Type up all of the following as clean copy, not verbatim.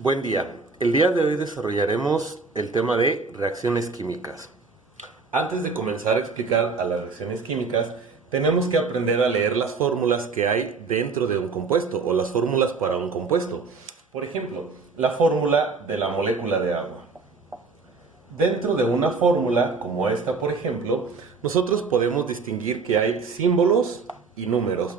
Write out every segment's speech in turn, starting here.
Buen día. El día de hoy desarrollaremos el tema de reacciones químicas. Antes de comenzar a explicar a las reacciones químicas, tenemos que aprender a leer las fórmulas que hay dentro de un compuesto o las fórmulas para un compuesto. Por ejemplo, la fórmula de la molécula de agua. Dentro de una fórmula como esta, por ejemplo, nosotros podemos distinguir que hay símbolos y números.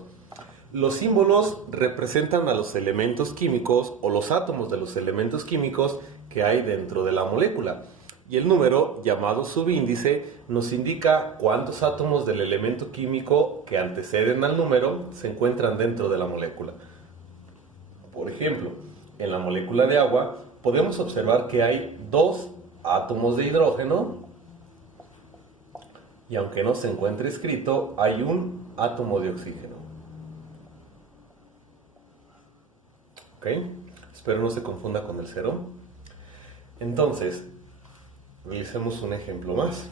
Los símbolos representan a los elementos químicos o los átomos de los elementos químicos que hay dentro de la molécula. Y el número, llamado subíndice, nos indica cuántos átomos del elemento químico que anteceden al número se encuentran dentro de la molécula. Por ejemplo, en la molécula de agua podemos observar que hay 2 átomos de hidrógeno y aunque no se encuentre escrito, hay un átomo de oxígeno. ¿Ok? Espero no se confunda con el 0. Entonces, realicemos un ejemplo más.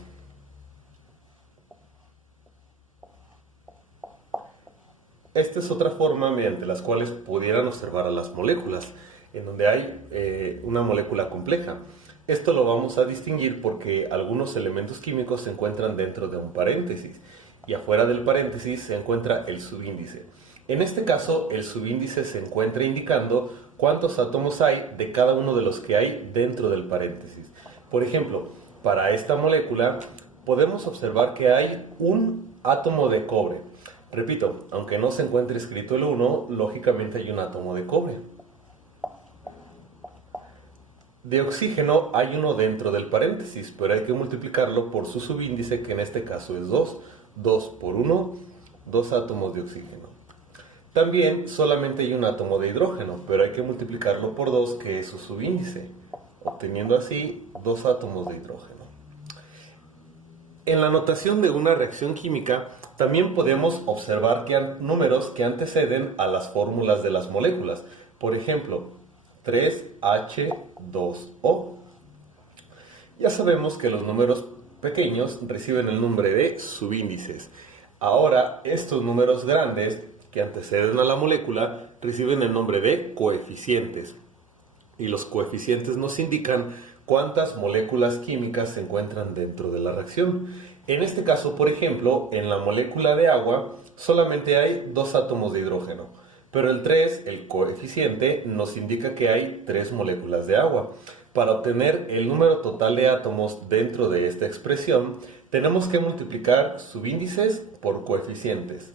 Esta es otra forma mediante las cuales pudieran observar a las moléculas, en donde hay una molécula compleja. Esto lo vamos a distinguir porque algunos elementos químicos se encuentran dentro de un paréntesis y afuera del paréntesis se encuentra el subíndice. En este caso, el subíndice se encuentra indicando cuántos átomos hay de cada uno de los que hay dentro del paréntesis. Por ejemplo, para esta molécula podemos observar que hay un átomo de cobre. Repito, aunque no se encuentre escrito el 1, lógicamente hay un átomo de cobre. De oxígeno hay uno dentro del paréntesis, pero hay que multiplicarlo por su subíndice, que en este caso es 2. 2 por 1, 2 átomos de oxígeno. También solamente hay un átomo de hidrógeno, pero hay que multiplicarlo por 2, que es su subíndice, obteniendo así 2 átomos de hidrógeno. En la notación de una reacción química, también podemos observar que hay números que anteceden a las fórmulas de las moléculas. Por ejemplo, 3H2O. Ya sabemos que los números pequeños reciben el nombre de subíndices. Ahora, estos números grandes que anteceden a la molécula reciben el nombre de coeficientes. Y los coeficientes nos indican cuántas moléculas químicas se encuentran dentro de la reacción. En este caso, por ejemplo, en la molécula de agua solamente hay 2 átomos de hidrógeno, pero el 3, el coeficiente, nos indica que hay 3 moléculas de agua. Para obtener el número total de átomos dentro de esta expresión, tenemos que multiplicar subíndices por coeficientes.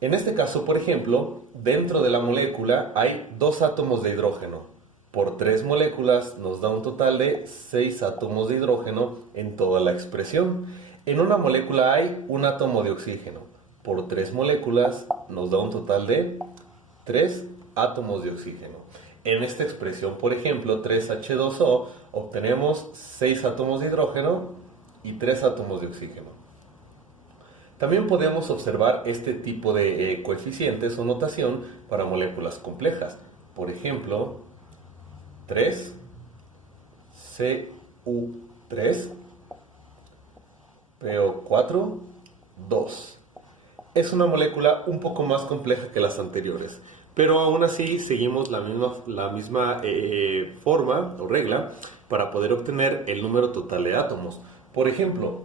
En este caso, por ejemplo, dentro de la molécula hay 2 átomos de hidrógeno. Por 3 moléculas nos da un total de 6 átomos de hidrógeno en toda la expresión. En una molécula hay un átomo de oxígeno. Por 3 moléculas nos da un total de 3 átomos de oxígeno. En esta expresión, por ejemplo, 3H2O, obtenemos 6 átomos de hidrógeno y 3 átomos de oxígeno. También podemos observar este tipo de coeficientes o notación para moléculas complejas. Por ejemplo, 3Cu3, PO4, 2. Es una molécula un poco más compleja que las anteriores, pero aún así seguimos la misma forma o regla para poder obtener el número total de átomos. Por ejemplo,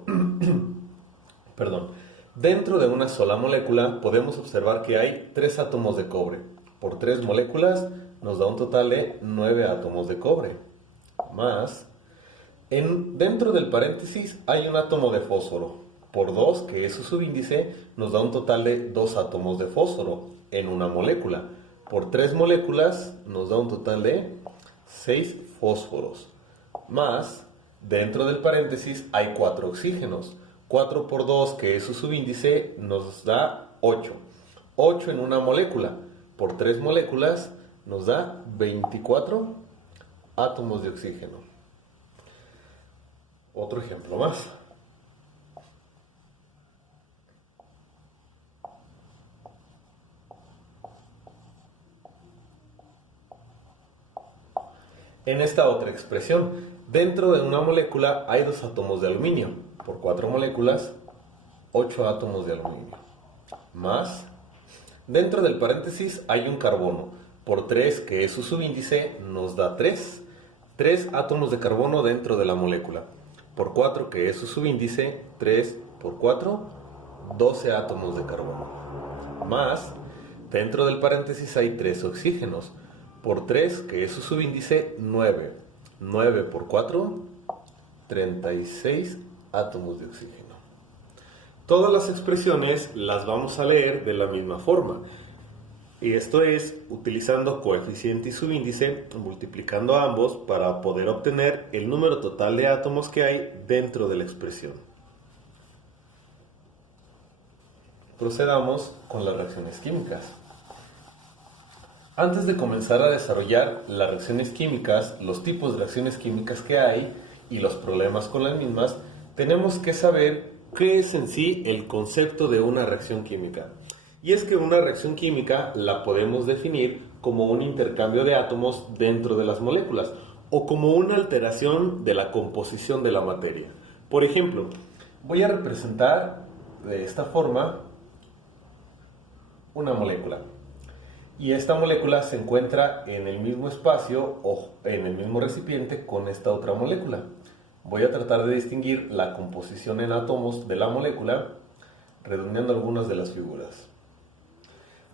dentro de una sola molécula podemos observar que hay 3 átomos de cobre. Por 3 moléculas nos da un total de 9 átomos de cobre. Más, dentro del paréntesis hay un átomo de fósforo. Por 2, que es su subíndice, nos da un total de 2 átomos de fósforo en una molécula. Por 3 moléculas nos da un total de 6 fósforos. Más, dentro del paréntesis hay 4 oxígenos. 4 por 2, que es su subíndice, nos da 8. 8 en una molécula. Por 3 moléculas nos da 24 átomos de oxígeno. Otro ejemplo más. En esta otra expresión, dentro de una molécula hay 2 átomos de aluminio. Por 4 moléculas, 8 átomos de aluminio. Más, dentro del paréntesis hay un carbono. por 3, que es su subíndice, nos da 3. 3 átomos de carbono dentro de la molécula. Por 4, que es su subíndice, 3 por 4, 12 átomos de carbono. Más, dentro del paréntesis hay 3 oxígenos. Por 3, que es su subíndice, 9. 9 por 4, 36 átomos de oxígeno. Todas las expresiones las vamos a leer de la misma forma. Y esto es utilizando coeficiente y subíndice, multiplicando ambos para poder obtener el número total de átomos que hay dentro de la expresión. Procedamos con las reacciones químicas. Antes de comenzar a desarrollar las reacciones químicas, los tipos de reacciones químicas que hay y los problemas con las mismas, tenemos que saber qué es en sí el concepto de una reacción química. Y es que una reacción química la podemos definir como un intercambio de átomos dentro de las moléculas o como una alteración de la composición de la materia. Por ejemplo, voy a representar de esta forma una molécula. Y esta molécula se encuentra en el mismo espacio o en el mismo recipiente con esta otra molécula. Voy a tratar de distinguir la composición en átomos de la molécula, redondeando algunas de las figuras.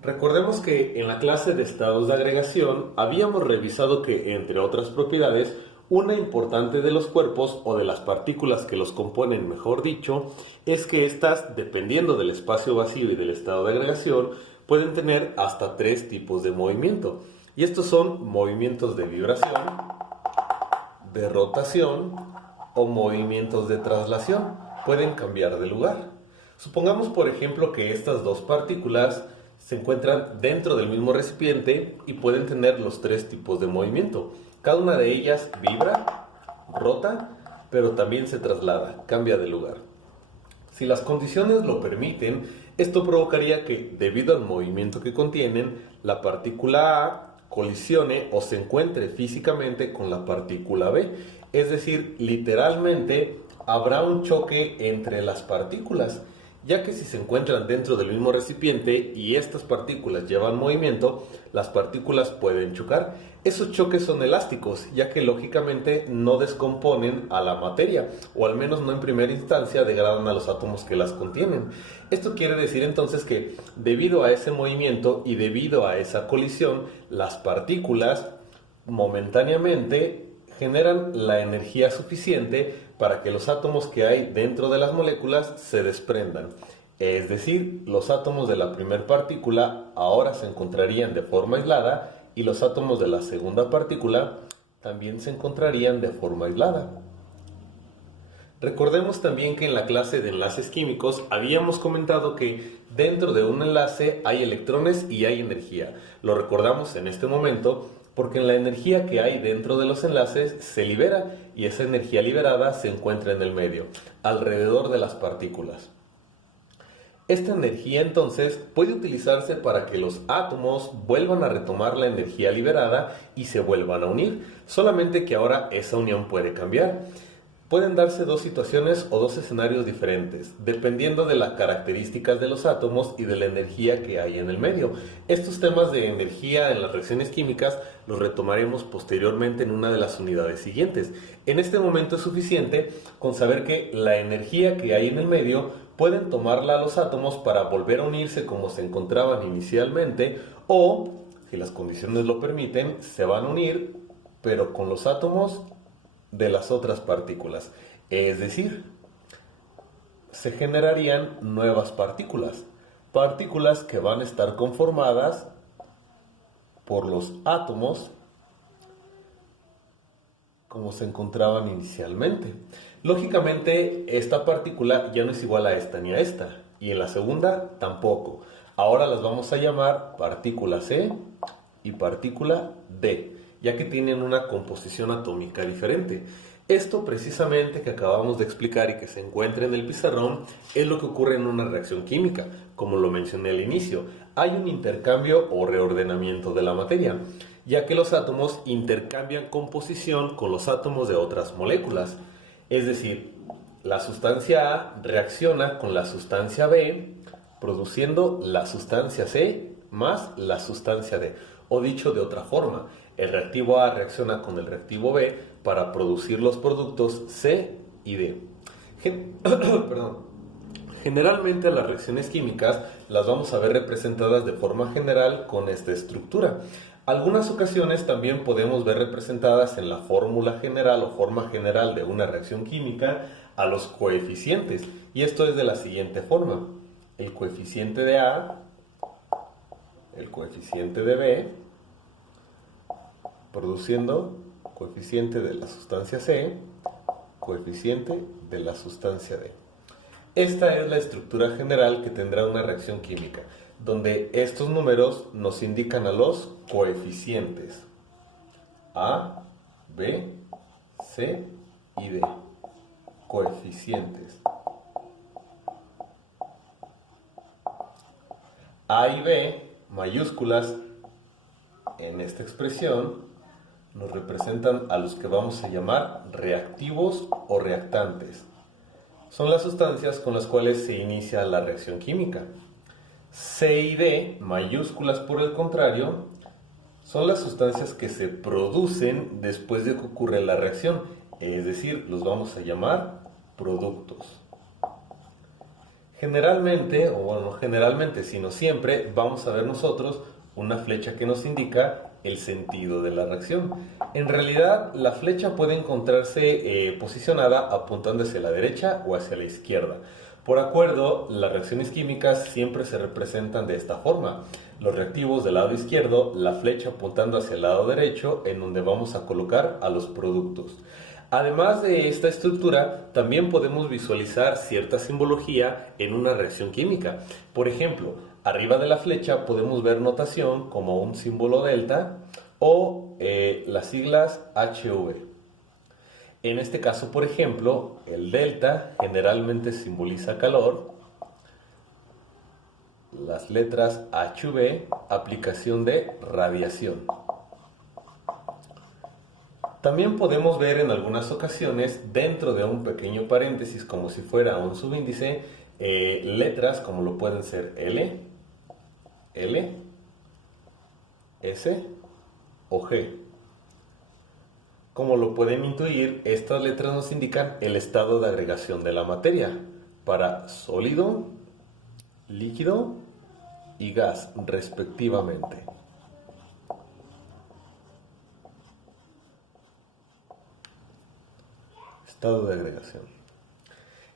Recordemos que en la clase de estados de agregación habíamos revisado que, entre otras propiedades, una importante de los cuerpos o de las partículas que los componen, mejor dicho, es que éstas, dependiendo del espacio vacío y del estado de agregación, pueden tener hasta 3 tipos de movimiento. Y estos son movimientos de vibración, de rotación o movimientos de traslación. Pueden cambiar de lugar. Supongamos, por ejemplo, que estas dos partículas se encuentran dentro del mismo recipiente y pueden tener los 3 tipos de movimiento. Cada una de ellas vibra, rota, pero también se traslada, cambia de lugar. Si las condiciones lo permiten, esto provocaría que, debido al movimiento que contienen, la partícula A colisione o se encuentre físicamente con la partícula B. Es decir, literalmente habrá un choque entre las partículas, ya que si se encuentran dentro del mismo recipiente y estas partículas llevan movimiento, las partículas pueden chocar. Esos choques son elásticos, ya que lógicamente no descomponen a la materia, o al menos no en primera instancia degradan a los átomos que las contienen. Esto quiere decir entonces que debido a ese movimiento y debido a esa colisión, las partículas momentáneamente generan la energía suficiente para que los átomos que hay dentro de las moléculas se desprendan. Es decir, los átomos de la primera partícula ahora se encontrarían de forma aislada y los átomos de la segunda partícula también se encontrarían de forma aislada. Recordemos también que en la clase de enlaces químicos habíamos comentado que dentro de un enlace hay electrones y hay energía. Lo recordamos en este momento porque la energía que hay dentro de los enlaces se libera y esa energía liberada se encuentra en el medio, alrededor de las partículas. Esta energía entonces puede utilizarse para que los átomos vuelvan a retomar la energía liberada y se vuelvan a unir, solamente que ahora esa unión puede cambiar. Pueden darse 2 situaciones o 2 escenarios diferentes, dependiendo de las características de los átomos y de la energía que hay en el medio. Estos temas de energía en las reacciones químicas los retomaremos posteriormente en una de las unidades siguientes. En este momento es suficiente con saber que la energía que hay en el medio pueden tomarla los átomos para volver a unirse como se encontraban inicialmente o, si las condiciones lo permiten, se van a unir, pero con los átomos de las otras partículas. Es decir, se generarían nuevas partículas. Partículas que van a estar conformadas por los átomos como se encontraban inicialmente. Lógicamente, esta partícula ya no es igual a esta ni a esta, y en la segunda tampoco. Ahora las vamos a llamar partícula C y partícula D, ya que tienen una composición atómica diferente. Esto precisamente que acabamos de explicar y que se encuentra en el pizarrón es lo que ocurre en una reacción química. Como lo mencioné al inicio, hay un intercambio o reordenamiento de la materia, ya que los átomos intercambian composición con los átomos de otras moléculas. Es decir, la sustancia A reacciona con la sustancia B, produciendo la sustancia C más la sustancia D. O dicho de otra forma, el reactivo A reacciona con el reactivo B para producir los productos C y D. Perdón. Generalmente las reacciones químicas las vamos a ver representadas de forma general con esta estructura. Algunas ocasiones también podemos ver representadas en la fórmula general o forma general de una reacción química a los coeficientes. Y esto es de la siguiente forma. El coeficiente de A, el coeficiente de B, produciendo coeficiente de la sustancia C, coeficiente de la sustancia D. Esta es la estructura general que tendrá una reacción química, donde estos números nos indican a los coeficientes A, B, C y D. Coeficientes. A y B, mayúsculas, en esta expresión, nos representan a los que vamos a llamar reactivos o reactantes. Son las sustancias con las cuales se inicia la reacción química. C y D, mayúsculas por el contrario, son las sustancias que se producen después de que ocurre la reacción, es decir, los vamos a llamar productos. Generalmente, o bueno, no generalmente, sino siempre, vamos a ver nosotros una flecha que nos indica el sentido de la reacción. En realidad, la flecha puede encontrarse posicionada apuntando hacia la derecha o hacia la izquierda. Por acuerdo, las reacciones químicas siempre se representan de esta forma. Los reactivos del lado izquierdo, la flecha apuntando hacia el lado derecho, en donde vamos a colocar a los productos. Además de esta estructura, también podemos visualizar cierta simbología en una reacción química. Por ejemplo, arriba de la flecha podemos ver notación como un símbolo delta o las siglas HV. En este caso, por ejemplo, el delta generalmente simboliza calor. Las letras HV, aplicación de radiación. También podemos ver en algunas ocasiones, dentro de un pequeño paréntesis, como si fuera un subíndice, letras como lo pueden ser L, L, S o G. Como lo pueden intuir, estas letras nos indican el estado de agregación de la materia para sólido, líquido y gas, respectivamente. Estado de agregación.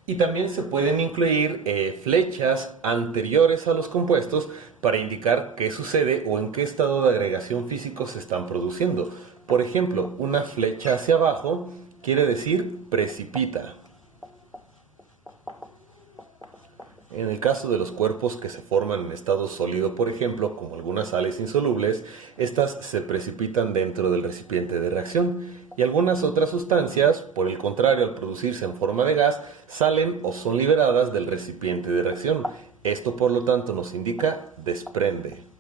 Y también se pueden incluir flechas anteriores a los compuestos para indicar qué sucede o en qué estado de agregación físico se están produciendo. Por ejemplo, una flecha hacia abajo quiere decir precipita. En el caso de los cuerpos que se forman en estado sólido, por ejemplo, como algunas sales insolubles, estas se precipitan dentro del recipiente de reacción. Y algunas otras sustancias, por el contrario, al producirse en forma de gas, salen o son liberadas del recipiente de reacción. Esto, por lo tanto, nos indica desprende.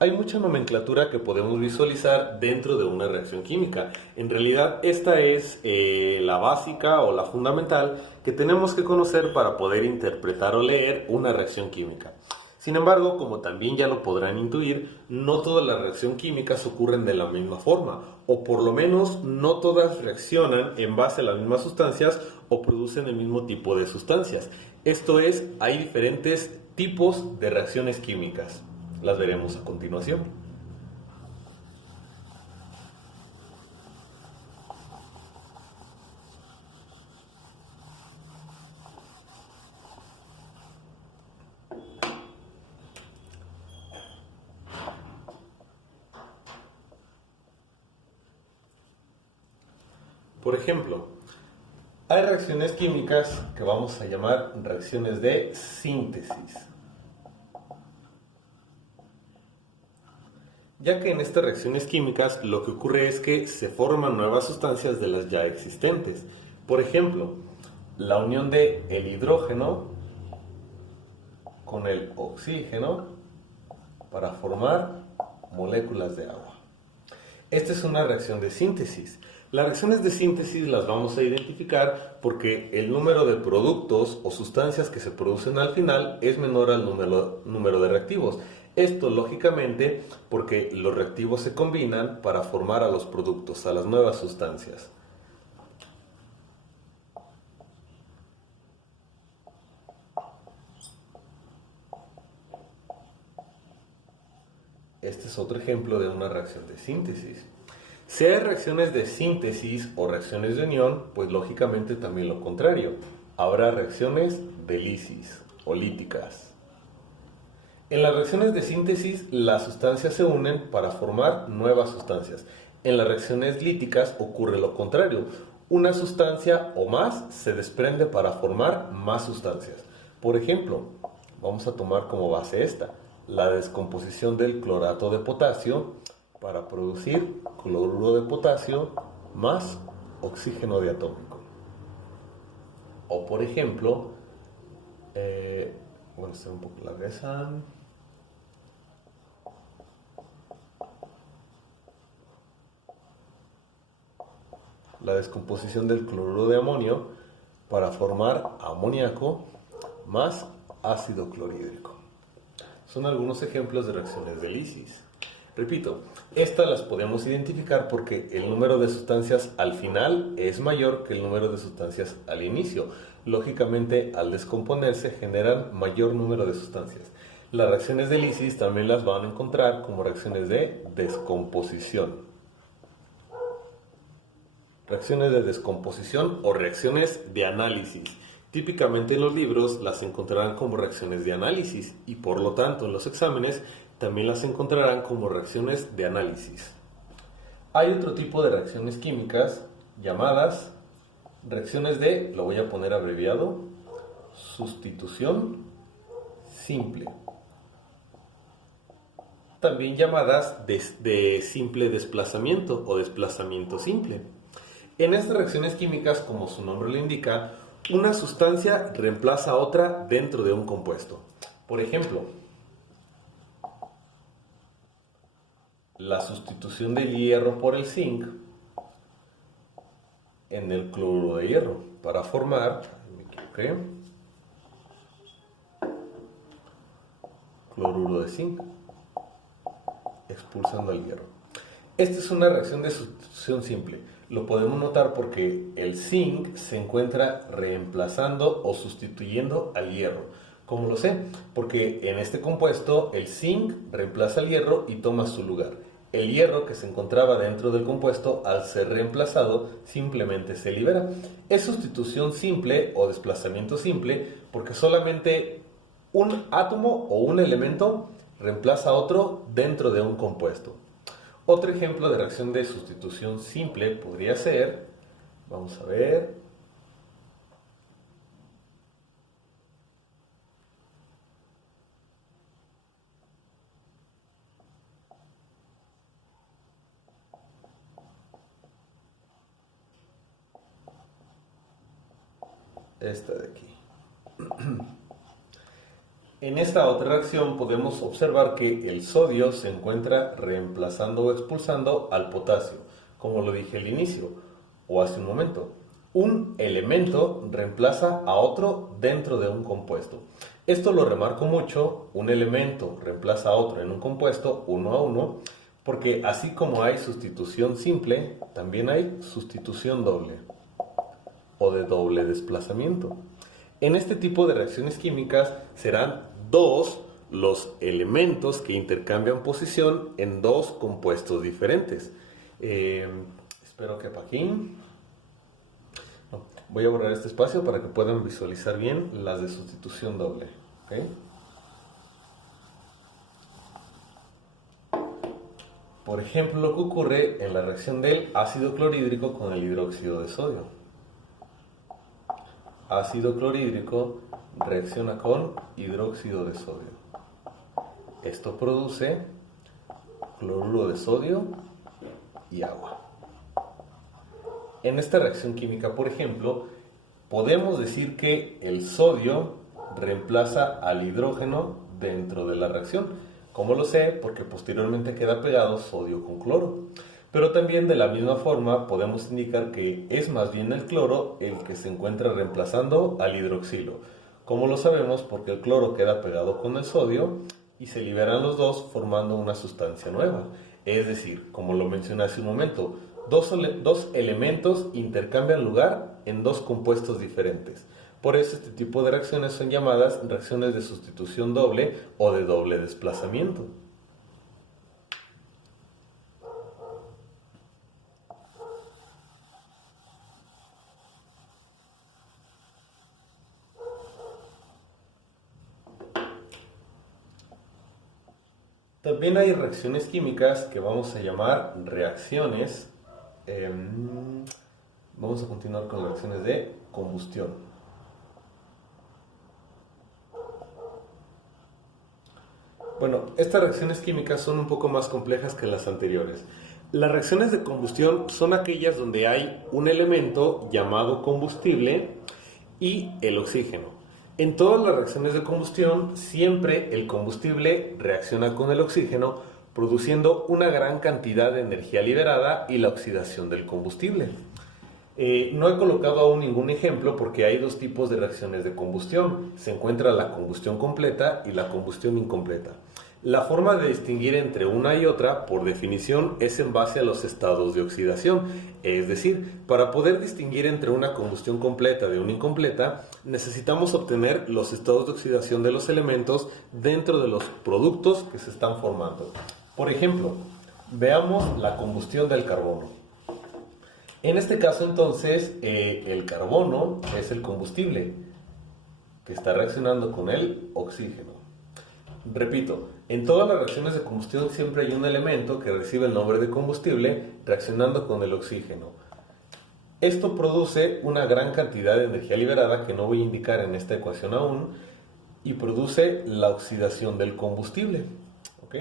Hay mucha nomenclatura que podemos visualizar dentro de una reacción química. En realidad, esta es la básica o la fundamental que tenemos que conocer para poder interpretar o leer una reacción química. Sin embargo, como también ya lo podrán intuir, no todas las reacciones químicas ocurren de la misma forma, o por lo menos no todas reaccionan en base a las mismas sustancias o producen el mismo tipo de sustancias. Esto es, hay diferentes tipos de reacciones químicas. Las veremos a continuación. Por ejemplo, hay reacciones químicas que vamos a llamar reacciones de síntesis. Ya que en estas reacciones químicas lo que ocurre es que se forman nuevas sustancias de las ya existentes. Por ejemplo, la unión de el hidrógeno con el oxígeno para formar moléculas de agua. Esta es una reacción de síntesis. Las reacciones de síntesis las vamos a identificar porque el número de productos o sustancias que se producen al final es menor al número de reactivos. Esto lógicamente porque los reactivos se combinan para formar a los productos, a las nuevas sustancias. Este es otro ejemplo de una reacción de síntesis. Si hay reacciones de síntesis o reacciones de unión, pues lógicamente también lo contrario. Habrá reacciones de lisis o líticas. En las reacciones de síntesis, las sustancias se unen para formar nuevas sustancias. En las reacciones líticas ocurre lo contrario. Una sustancia o más se desprende para formar más sustancias. Por ejemplo, vamos a tomar como base esta, la descomposición del clorato de potasio para producir cloruro de potasio más oxígeno diatómico. O por ejemplo, está un poco larga esa. La descomposición del cloruro de amonio para formar amoníaco más ácido clorhídrico. Son algunos ejemplos de reacciones de lisis. Repito, estas las podemos identificar porque el número de sustancias al final es mayor que el número de sustancias al inicio. Lógicamente, al descomponerse generan mayor número de sustancias. Las reacciones de lisis también las van a encontrar como reacciones de descomposición. Reacciones de descomposición o reacciones de análisis. Típicamente en los libros las encontrarán como reacciones de análisis y por lo tanto en los exámenes también las encontrarán como reacciones de análisis. Hay otro tipo de reacciones químicas llamadas reacciones de, lo voy a poner abreviado, sustitución simple. También llamadas de simple desplazamiento o desplazamiento simple. En estas reacciones químicas, como su nombre lo indica, una sustancia reemplaza a otra dentro de un compuesto. Por ejemplo, la sustitución del hierro por el zinc en el cloruro de hierro para formar, cloruro de zinc, expulsando el hierro. Esta es una reacción de sustitución simple. Lo podemos notar porque el zinc se encuentra reemplazando o sustituyendo al hierro. ¿Cómo lo sé? Porque en este compuesto el zinc reemplaza al hierro y toma su lugar. El hierro que se encontraba dentro del compuesto, al ser reemplazado, simplemente se libera. Es sustitución simple o desplazamiento simple porque solamente un átomo o un elemento reemplaza a otro dentro de un compuesto. Otro ejemplo de reacción de sustitución simple podría ser, vamos a ver, esta de aquí. En esta otra reacción podemos observar que el sodio se encuentra reemplazando o expulsando al potasio, como lo dije al inicio o hace un momento. Un elemento reemplaza a otro dentro de un compuesto. Esto lo remarco mucho, un elemento reemplaza a otro en un compuesto uno a uno, porque así como hay sustitución simple, también hay sustitución doble o de doble desplazamiento. En este tipo de reacciones químicas serán dos los elementos que intercambian posición en dos compuestos diferentes. Espero que aquí. Voy a borrar este espacio para que puedan visualizar bien las de sustitución doble. ¿Okay? Por ejemplo, lo que ocurre en la reacción del ácido clorhídrico con el hidróxido de sodio. Ácido clorhídrico reacciona con hidróxido de sodio. Esto produce cloruro de sodio y agua. En esta reacción química, por ejemplo, podemos decir que el sodio reemplaza al hidrógeno dentro de la reacción. ¿Cómo lo sé? Porque posteriormente queda pegado sodio con cloro. Pero también de la misma forma podemos indicar que es más bien el cloro el que se encuentra reemplazando al hidroxilo. ¿Cómo lo sabemos? Porque el cloro queda pegado con el sodio y se liberan los dos formando una sustancia nueva. Es decir, como lo mencioné hace un momento, dos elementos intercambian lugar en dos compuestos diferentes. Por eso este tipo de reacciones son llamadas reacciones de sustitución doble o de doble desplazamiento. También hay reacciones químicas que vamos a llamar reacciones. Vamos a continuar con reacciones de combustión. Bueno, estas reacciones químicas son un poco más complejas que las anteriores. Las reacciones de combustión son aquellas donde hay un elemento llamado combustible y el oxígeno. En todas las reacciones de combustión, siempre el combustible reacciona con el oxígeno, produciendo una gran cantidad de energía liberada y la oxidación del combustible. No he colocado aún ningún ejemplo porque hay dos tipos de reacciones de combustión. Se encuentra la combustión completa y la combustión incompleta. La forma de distinguir entre una y otra, por definición, es en base a los estados de oxidación. Es decir, para poder distinguir entre una combustión completa de una incompleta, necesitamos obtener los estados de oxidación de los elementos dentro de los productos que se están formando. Por ejemplo, veamos la combustión del carbono. En este caso, entonces, el carbono es el combustible que está reaccionando con el oxígeno. Repito, en todas las reacciones de combustión siempre hay un elemento que recibe el nombre de combustible reaccionando con el oxígeno. Esto produce una gran cantidad de energía liberada que no voy a indicar en esta ecuación aún y produce la oxidación del combustible. ¿Ok?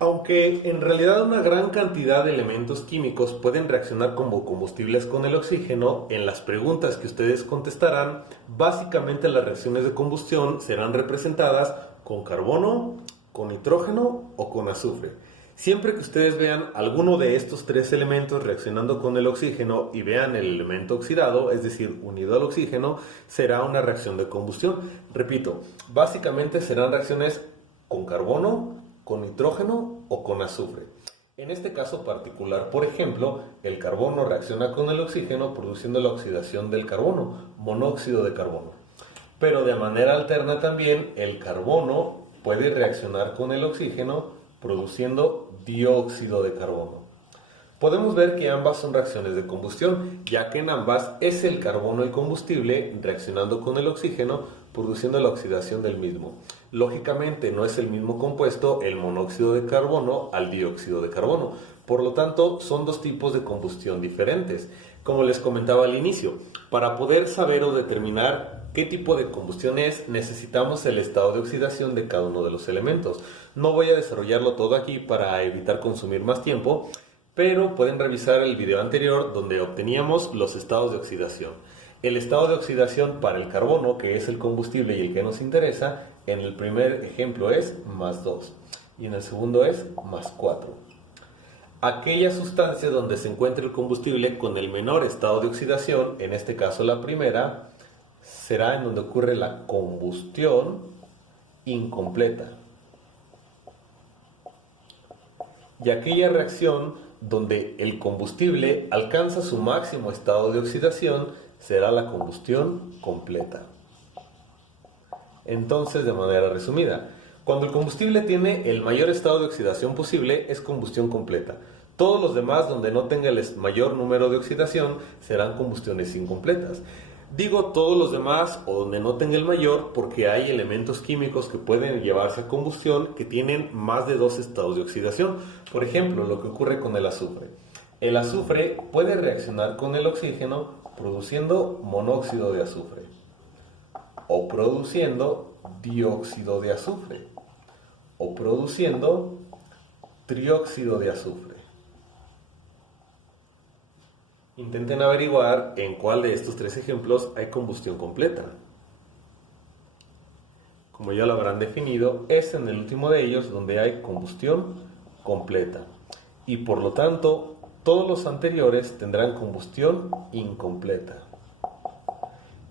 Aunque en realidad una gran cantidad de elementos químicos pueden reaccionar como combustibles con el oxígeno, en las preguntas que ustedes contestarán, básicamente las reacciones de combustión serán representadas con carbono, con nitrógeno o con azufre. Siempre que ustedes vean alguno de estos tres elementos reaccionando con el oxígeno y vean el elemento oxidado, es decir, unido al oxígeno, será una reacción de combustión. Repito, básicamente serán reacciones con carbono, con nitrógeno o con azufre. En este caso particular, por ejemplo, el carbono reacciona con el oxígeno produciendo la oxidación del carbono, monóxido de carbono. Pero de manera alterna también el carbono puede reaccionar con el oxígeno produciendo dióxido de carbono. Podemos ver que ambas son reacciones de combustión, ya que en ambas es el carbono el combustible reaccionando con el oxígeno, produciendo la oxidación del mismo. Lógicamente no es el mismo compuesto el monóxido de carbono al dióxido de carbono. Por lo tanto, son dos tipos de combustión diferentes. Como les comentaba al inicio, para poder saber o determinar qué tipo de combustión es, necesitamos el estado de oxidación de cada uno de los elementos. No voy a desarrollarlo todo aquí para evitar consumir más tiempo, pero pueden revisar el video anterior donde obteníamos los estados de oxidación. El estado de oxidación para el carbono, que es el combustible y el que nos interesa, en el primer ejemplo es +2 y en el segundo es +4. Aquella sustancia donde se encuentra el combustible con el menor estado de oxidación, en este caso la primera, será en donde ocurre la combustión incompleta. Y aquella reacción donde el combustible alcanza su máximo estado de oxidación será la combustión completa. Entonces, de manera resumida, cuando el combustible tiene el mayor estado de oxidación posible es combustión completa. Todos los demás donde no tenga el mayor número de oxidación serán combustiones incompletas. Digo todos los demás o donde no tenga el mayor porque hay elementos químicos que pueden llevarse a combustión que tienen más de 2 estados de oxidación. Por ejemplo, lo que ocurre con el azufre. El azufre puede reaccionar con el oxígeno produciendo monóxido de azufre o produciendo dióxido de azufre o produciendo trióxido de azufre. Intenten averiguar en cuál de estos tres ejemplos hay combustión completa. Como ya lo habrán definido, es en el último de ellos donde hay combustión completa. Y por lo tanto, todos los anteriores tendrán combustión incompleta.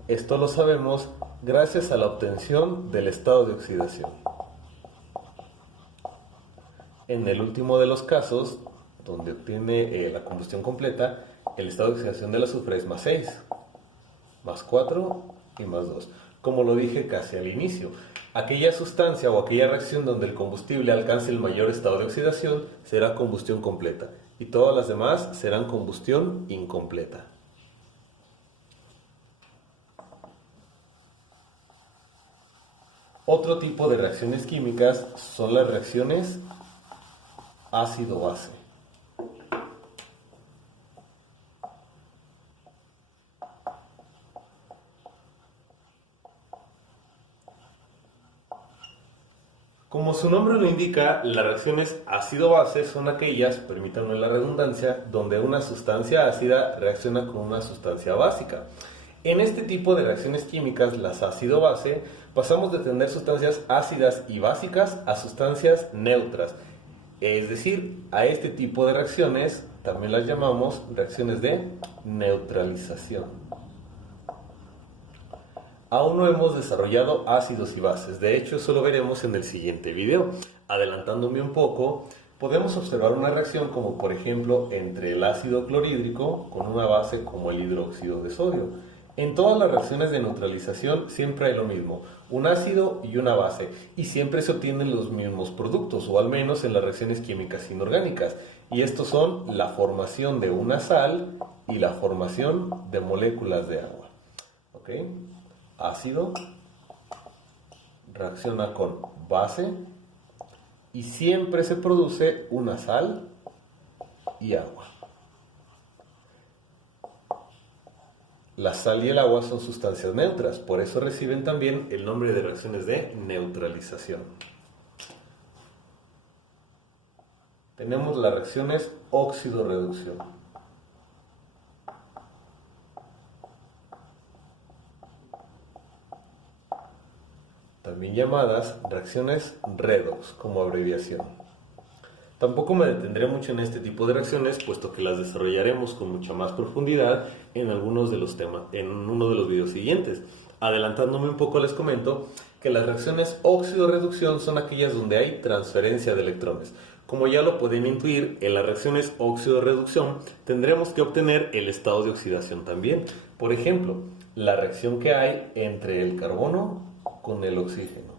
Esto lo sabemos gracias a la obtención del estado de oxidación. En el último de los casos, donde obtiene la combustión completa, el estado de oxidación del azufre es +6, +4 y +2. Como lo dije casi al inicio, aquella sustancia o aquella reacción donde el combustible alcance el mayor estado de oxidación será combustión completa y todas las demás serán combustión incompleta. Otro tipo de reacciones químicas son las reacciones ácido-base. Como su nombre lo indica, las reacciones ácido-base son aquellas, permítanme la redundancia, donde una sustancia ácida reacciona con una sustancia básica. En este tipo de reacciones químicas, las ácido-base, pasamos de tener sustancias ácidas y básicas a sustancias neutras. Es decir, a este tipo de reacciones también las llamamos reacciones de neutralización. Aún no hemos desarrollado ácidos y bases, de hecho eso lo veremos en el siguiente video. Adelantándome un poco, podemos observar una reacción como por ejemplo entre el ácido clorhídrico con una base como el hidróxido de sodio. En todas las reacciones de neutralización siempre hay lo mismo, un ácido y una base, y siempre se obtienen los mismos productos, o al menos en las reacciones químicas inorgánicas, y estos son la formación de una sal y la formación de moléculas de agua. ¿Ok? Ácido reacciona con base y siempre se produce una sal y agua. La sal y el agua son sustancias neutras, por eso reciben también el nombre de reacciones de neutralización. Tenemos las reacciones óxido-reducción. También llamadas reacciones redox como abreviación. Tampoco me detendré mucho en este tipo de reacciones, puesto que las desarrollaremos con mucha más profundidad en algunos de los temas, en uno de los videos siguientes. Adelantándome un poco, les comento que las reacciones óxido-reducción son aquellas donde hay transferencia de electrones. Como ya lo pueden intuir, en las reacciones óxido-reducción tendremos que obtener el estado de oxidación también. Por ejemplo, la reacción que hay entre el carbono con el oxígeno,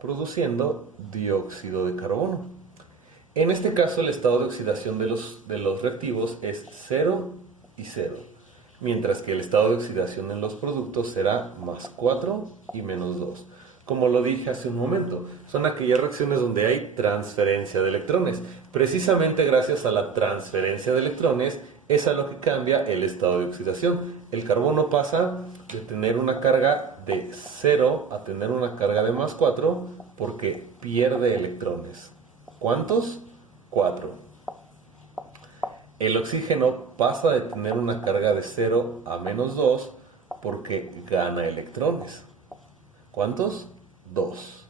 produciendo dióxido de carbono. En este caso, el estado de oxidación de los reactivos es 0 y 0, mientras que el estado de oxidación en los productos será +4 y -2. Como lo dije hace un momento, son aquellas reacciones donde hay transferencia de electrones. Precisamente gracias a la transferencia de electrones es a lo que cambia el estado de oxidación. El carbono pasa de tener una carga de 0 a tener una carga de +4 porque pierde electrones. ¿Cuántos? 4. El oxígeno pasa de tener una carga de 0 a -2 porque gana electrones. ¿Cuántos? 2.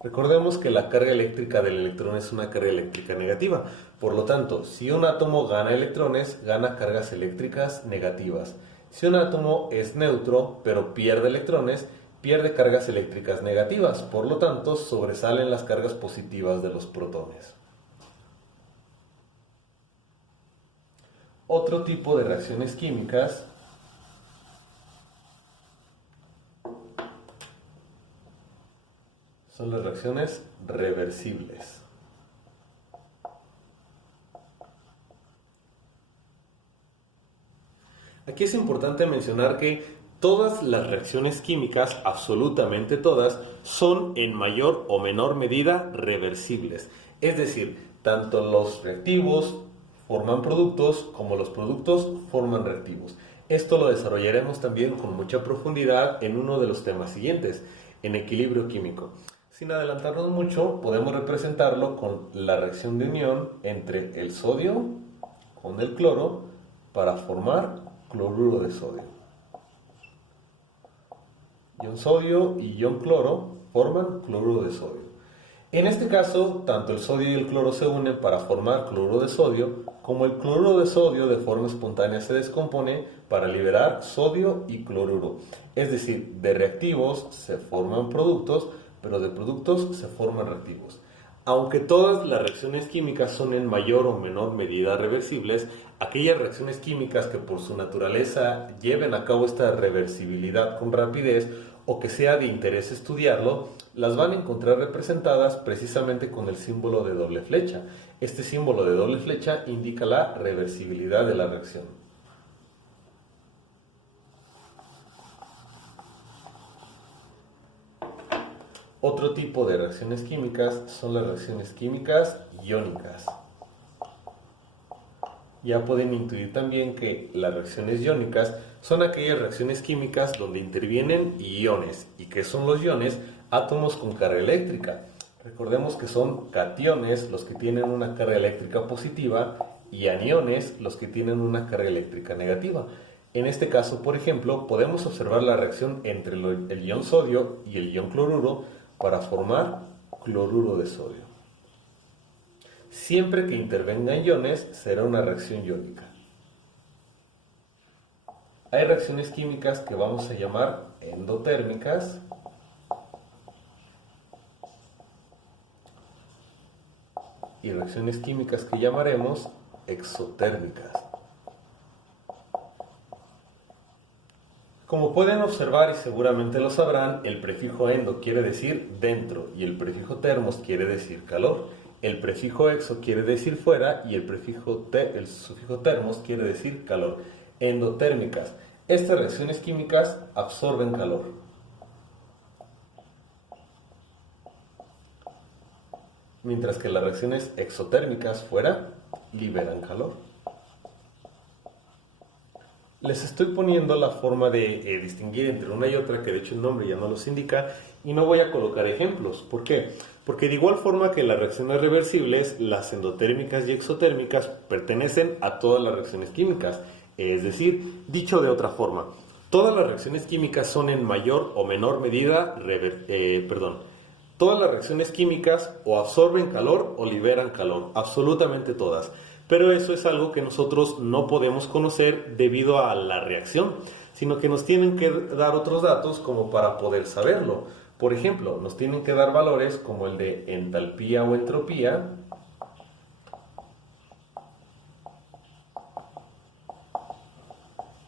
Recordemos que la carga eléctrica del electrón es una carga eléctrica negativa. Por lo tanto, si un átomo gana electrones, gana cargas eléctricas negativas. Si un átomo es neutro, pero pierde electrones, pierde cargas eléctricas negativas. Por lo tanto, sobresalen las cargas positivas de los protones. Otro tipo de reacciones químicas son las reacciones reversibles. Aquí es importante mencionar que todas las reacciones químicas, absolutamente todas, son en mayor o menor medida reversibles. Es decir, tanto los reactivos forman productos como los productos forman reactivos. Esto lo desarrollaremos también con mucha profundidad en uno de los temas siguientes, en equilibrio químico. Sin adelantarnos mucho, podemos representarlo con la reacción de unión entre el sodio con el cloro para formar cloruro de sodio. Ion sodio y ion cloro forman cloruro de sodio. En este caso, tanto el sodio y el cloro se unen para formar cloruro de sodio, como el cloruro de sodio de forma espontánea se descompone para liberar sodio y cloruro. Es decir, de reactivos se forman productos, pero de productos se forman reactivos. Aunque todas las reacciones químicas son en mayor o menor medida reversibles, aquellas reacciones químicas que por su naturaleza lleven a cabo esta reversibilidad con rapidez o que sea de interés estudiarlo, las van a encontrar representadas precisamente con el símbolo de doble flecha. Este símbolo de doble flecha indica la reversibilidad de la reacción. Otro tipo de reacciones químicas son las reacciones químicas iónicas. Ya pueden intuir también que las reacciones iónicas son aquellas reacciones químicas donde intervienen iones. ¿Y qué son los iones? Átomos con carga eléctrica. Recordemos que son cationes los que tienen una carga eléctrica positiva y aniones los que tienen una carga eléctrica negativa. En este caso, por ejemplo, podemos observar la reacción entre el ion sodio y el ion cloruro para formar cloruro de sodio. Siempre que intervengan iones, será una reacción iónica. Hay reacciones químicas que vamos a llamar endotérmicas y reacciones químicas que llamaremos exotérmicas. Como pueden observar y seguramente lo sabrán, el prefijo endo quiere decir dentro y el prefijo termos quiere decir calor. El prefijo exo quiere decir fuera y el sufijo termos quiere decir calor. Endotérmicas. Estas reacciones químicas absorben calor. Mientras que las reacciones exotérmicas fuera liberan calor. Les estoy poniendo la forma de distinguir entre una y otra, que de hecho el nombre ya no los indica, y no voy a colocar ejemplos. ¿Por qué? Porque de igual forma que las reacciones reversibles, las endotérmicas y exotérmicas pertenecen a todas las reacciones químicas. Es decir, dicho de otra forma, todas las reacciones químicas son en mayor o menor medida, todas las reacciones químicas o absorben calor o liberan calor, absolutamente todas. Pero eso es algo que nosotros no podemos conocer debido a la reacción, sino que nos tienen que dar otros datos como para poder saberlo. Por ejemplo, nos tienen que dar valores como el de entalpía o entropía,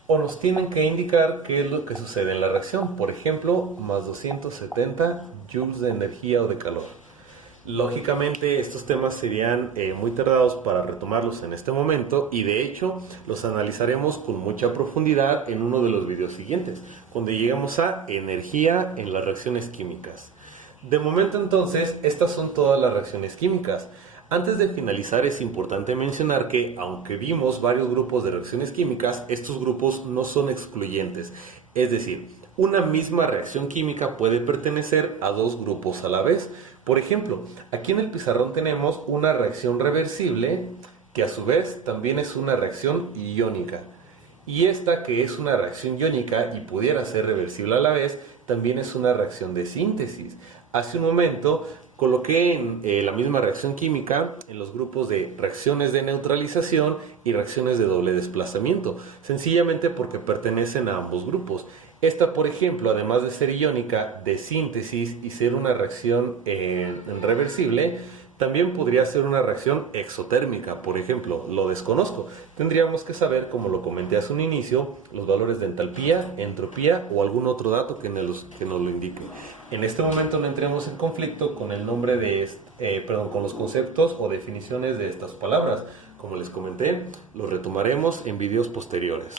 o nos tienen que indicar qué es lo que sucede en la reacción. Por ejemplo, más 270 joules de energía o de calor. Lógicamente estos temas serían muy tardados para retomarlos en este momento y de hecho los analizaremos con mucha profundidad en uno de los videos siguientes, cuando lleguemos a energía en las reacciones químicas. De momento entonces, estas son todas las reacciones químicas. Antes de finalizar es importante mencionar que aunque vimos varios grupos de reacciones químicas, estos grupos no son excluyentes, es decir, una misma reacción química puede pertenecer a dos grupos a la vez. Por ejemplo, aquí en el pizarrón tenemos una reacción reversible que a su vez también es una reacción iónica. Y esta, que es una reacción iónica y pudiera ser reversible a la vez, también es una reacción de síntesis. Hace un momento coloqué en la misma reacción química en los grupos de reacciones de neutralización y reacciones de doble desplazamiento, sencillamente porque pertenecen a ambos grupos. Esta, por ejemplo, además de ser iónica, de síntesis y ser una reacción reversible, también podría ser una reacción exotérmica, por ejemplo. Lo desconozco. Tendríamos que saber, como lo comenté hace un inicio, los valores de entalpía, entropía o algún otro dato que nos lo indique. En este momento no entremos en conflicto con el nombre de con los conceptos o definiciones de estas palabras. Como les comenté, los retomaremos en videos posteriores.